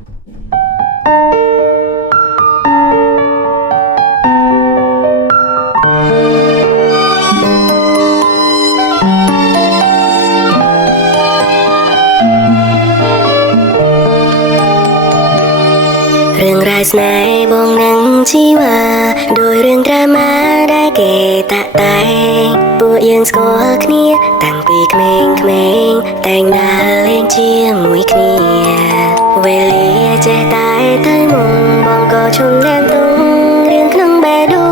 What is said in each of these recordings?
เรื่องรายสนายบองหนังชีวาโดยเรื่องดราม่าได้เกตะไตពួកយើងស្គាល់គ្នាតាំងពីក្មេងៗតែងដើរលេងជាមួយគ្នាវេលាចេះតែទៅមុំបងក៏ជុំឡើងទុំរៀងក្នុងបេះដូ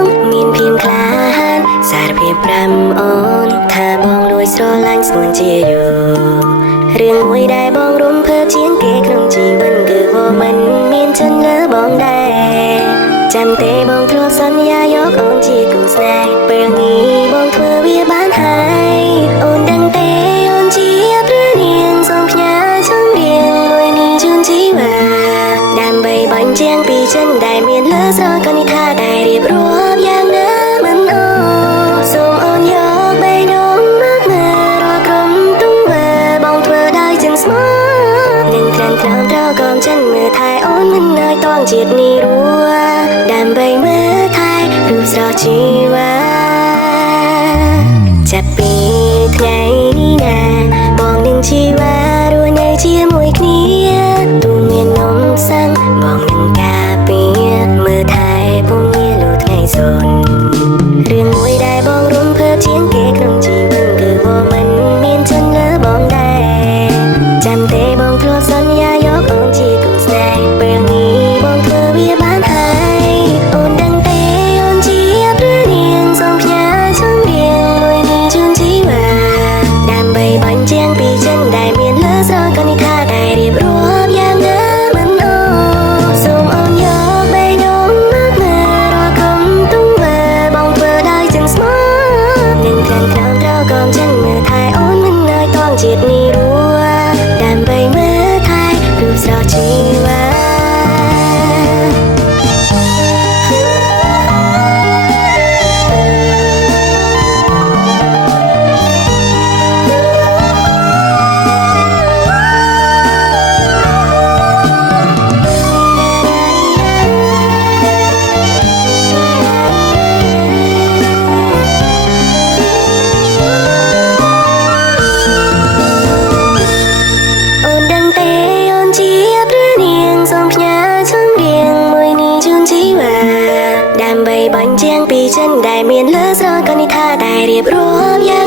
ងមានភៀមក្លាហានសារភាព5អូនថាបងលួចស្រឡាញ់ស្នួនជាយូររឿងមួយដែលបងរំភើបជាងគេក្នុងជីវិតគឺវមិនមានចិនលើបងដែរចាំទេបងធ្លាប់សន្យាយកអូនជាគូស្នេហ៍ពេលនេះបងធ្វើវាបានហើយអូនដឹងទេអូនជាព្រះនាងសូមផ្ញើចំរៀងមួយនេះជូនជីវ៉ាដើម្បីបញ្ជាក់ពីចិនដែលមានលើស្រកនិថាដែលរៀបរាប់យ៉ាងណាមិនអូសូមអូនយកបេះដូងមកមើលរាល់ក្រុមទុំមើលបងធ្វើដោយចិនស្មោះនឹងក្រានក្រោមត្រកងចិនមើលថែអូនមិននៅតងជាតិនេះរួដើម្បីមើលថែរូបស្រស់ជីវ៉ាចាប់ពីថ្ងៃនេះណាបងនឹងជីវ៉ារស់នៅជាមួយគ្នាទូមាននំសាំងបងនឹងការពារមើលថែពុំងាលូតថ្ងៃសុនរឿងមួយដែលបងរំភើបជាងគេក្នុងជីវិតគឺបងមិនមានចិនលើបងដែរចាំទេបងធ្លាប់សន្យាយកអូនជាគូស្នេហ៍ពេលនេះបងធ្វើវាបានហើយអូនដឹងទេអូនជាព្រះនាងសូមផ្ញើចំរៀងមួយនេះជូនជីវ៉ាដើម្បីបញ្ជាក់ពីចិនដែលមានលើស្រកនិថាដែលរៀបរាប់យ៉ាងណាមិនអូសូមអូនយកបេះដូងមកមើលរាល់ក្រុមទុំមើលបងធ្វើដោយចិនស្មោះនឹងក្រានក្រោមត្រកងចិនមើលថែអូនមិននៅតងជាតិនេះរួដើម្បីមើលថែរូបស្រស់ជីវ៉ាដើម្បីបញ្ជាក់ពីចិនដែលមានលើស្រកនិថាដែលរៀបរាប់យ៉ាង